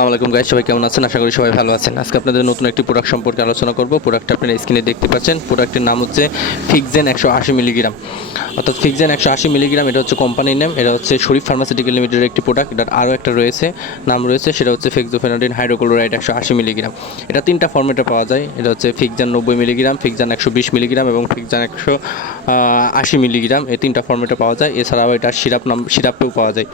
আসসালামু আলাইকুম গাইস, সবাই কেমন আছেন? আশা করি সবাই ভালো আছেন। আজকে আপনাদের নতুন একটি প্রোডাক্ট সম্পর্কে আলোচনা করব। প্রোডাক্টটা আপনারা স্ক্রিনে দেখতে পাচ্ছেন। প্রোডাক্টের নাম হচ্ছে ফিক্সজেন 180 মিলিগ্রাম, অর্থাৎ ফিক্সজেন 180 মিলিগ্রাম। এটা হচ্ছে কোম্পানির নেম। এটা হচ্ছে শরীফ ফার্মাসিউটিক্যাল লিমিটেডের একটি প্রোডাক্ট। এটার আরও একটা নাম রয়েছে, সেটা হচ্ছে ফেক্সোফেনাডিন হাইড্রোক্লোরাইড 180 মিলিগ্রাম। এটা তিনটা ফর্মেটে পাওয়া যায়। এটা হচ্ছে ফিক্সজেন 90 মিলিগ্রাম, ফিক্সজেন 120 মিলিগ্রাম এবং ফিক্সজেন 180 মিলিগ্রাম। এই তিনটা ফর্মেটে পাওয়া যায়। এছাড়াও এটা সিরাপেও পাওয়া যায়,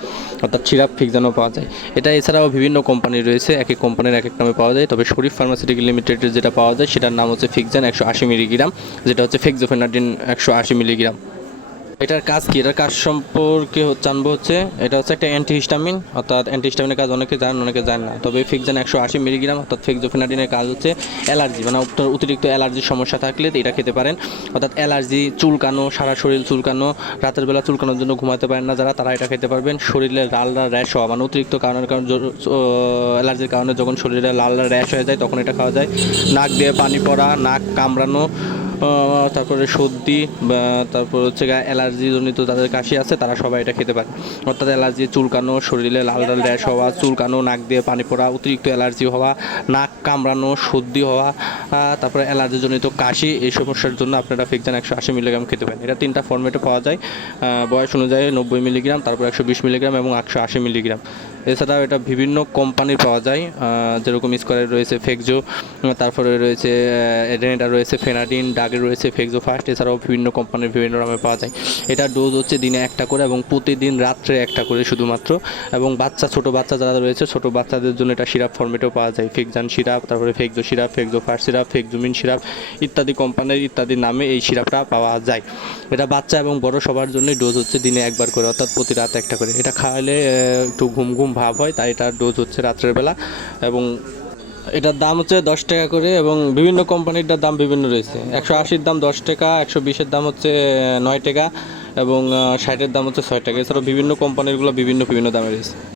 অর্থাৎ সিরাপ ফিক্সজেনও পাওয়া যায়। এটা এছাড়াও বিভিন্ন কোম্পানি রয়েছে, এক এক কোম্পানির এক এক নামে পাওয়া যায়। তবে শরীফ ফার্মাসিউটিক্যাল লিমিটেডের যেটা পাওয়া যায় সেটার নাম হচ্ছে ফিক্সজেন 180 মিলিগ্রাম, যেটা হচ্ছে ফেক্সোফেনাডিন 180 মিলিগ্রাম। এটার কাজ কি? এটার কাজ সম্পর্কে জানবো হচ্ছে এটা হচ্ছে একটা অ্যান্টিহিস্টামিন, অর্থাৎ অ্যান্টিহিস্টামিনের কাজ অনেকে জানেন, অনেকে জানেন না। তবে ফিক্সজেন 180 মিলিগ্রাম অর্থাৎ ফেক্সোফেনাডিনের কাজ হচ্ছে অ্যালার্জি, মানে অতিরিক্ত অ্যালার্জির সমস্যা থাকলে এটা খেতে পারেন। অর্থাৎ অ্যালার্জি, চুলকানো, সারা শরীর চুলকানো, রাতের বেলা চুলকানোর জন্য ঘুমাতে পারেন না যারা, তারা এটা খেতে পারবেন। শরীরে লাল লাল র্যাশ হওয়া, মানে অতিরিক্ত অ্যালার্জির কারণে যখন শরীরে লাল লাল র্যাশ হয়ে যায় তখন এটা খাওয়া যায়। নাক দিয়ে পানি পড়া, নাক কামড়ানো, তারপরে সর্দি, তারপর হচ্ছে অ্যালার্জিজনিত যাদের কাশি আছে তারা সবাই এটা খেতে পারে। অর্থাৎ অ্যালার্জি, চুলকানো, শরীরে লাল লাল র্যাশ হওয়া, চুলকানো, নাক দিয়ে পানি পড়া, অতিরিক্ত অ্যালার্জি হওয়া, নাক কামড়ানো, সর্দি হওয়া, তারপরে অ্যালার্জিজনিত কাশি, এই সমস্যার জন্য আপনারা ফিক্সজেন 180 মিলিগ্রাম খেতে পারেন। এটা তিনটা ফর্মেটে পাওয়া যায়, বয়স অনুযায়ী 90 মিলিগ্রাম, তারপর 120 মিলিগ্রাম এবং 180 মিলিগ্রাম। এছাড়াও এটা বিভিন্ন কোম্পানির পাওয়া যায়, যেরকম স্কোয়ারের রয়েছে ফেক্সো, তারপরে রয়েছে রেনেডা, রয়েছে ফেনাডিন, ডাগের রয়েছে ফেক্সো ফার্স্ট। এছাড়াও বিভিন্ন কোম্পানির বিভিন্ন নামে পাওয়া যায়। এটার ডোজ হচ্ছে দিনে একটা করে এবং প্রতিদিন রাত্রে একটা করে শুধুমাত্র। এবং ছোটো বাচ্চা যারা রয়েছে, ছোটো বাচ্চাদের জন্য এটা সিরাপ ফর্মেটেও পাওয়া যায়। ফিক্সজান সিরাপ, তারপরে Fexo syrup, Fexo first syrup, ফেক্সোমিন সিরাপ ইত্যাদি কোম্পানির ইত্যাদি নামে এই সিরাপটা পাওয়া যায়। এটা বাচ্চা এবং বড় সবার জন্যই ডোজ হচ্ছে দিনে একবার করে, অর্থাৎ প্রতি রাতে একটা করে। এটা খাওয়ালে একটু ঘুম ঘুম ভাব হয়, তাই এটার ডোজ হচ্ছে রাত্রের বেলা। এবং এটার দাম হচ্ছে 10 টাকা করে এবং বিভিন্ন কোম্পানিটার দাম বিভিন্ন রয়েছে। 180-র দাম 10 টাকা, 120-এর দাম হচ্ছে 9 টাকা এবং 60-এর দাম হচ্ছে 6 টাকা। এছাড়াও বিভিন্ন কোম্পানিরগুলো বিভিন্ন বিভিন্ন দামে রয়েছে।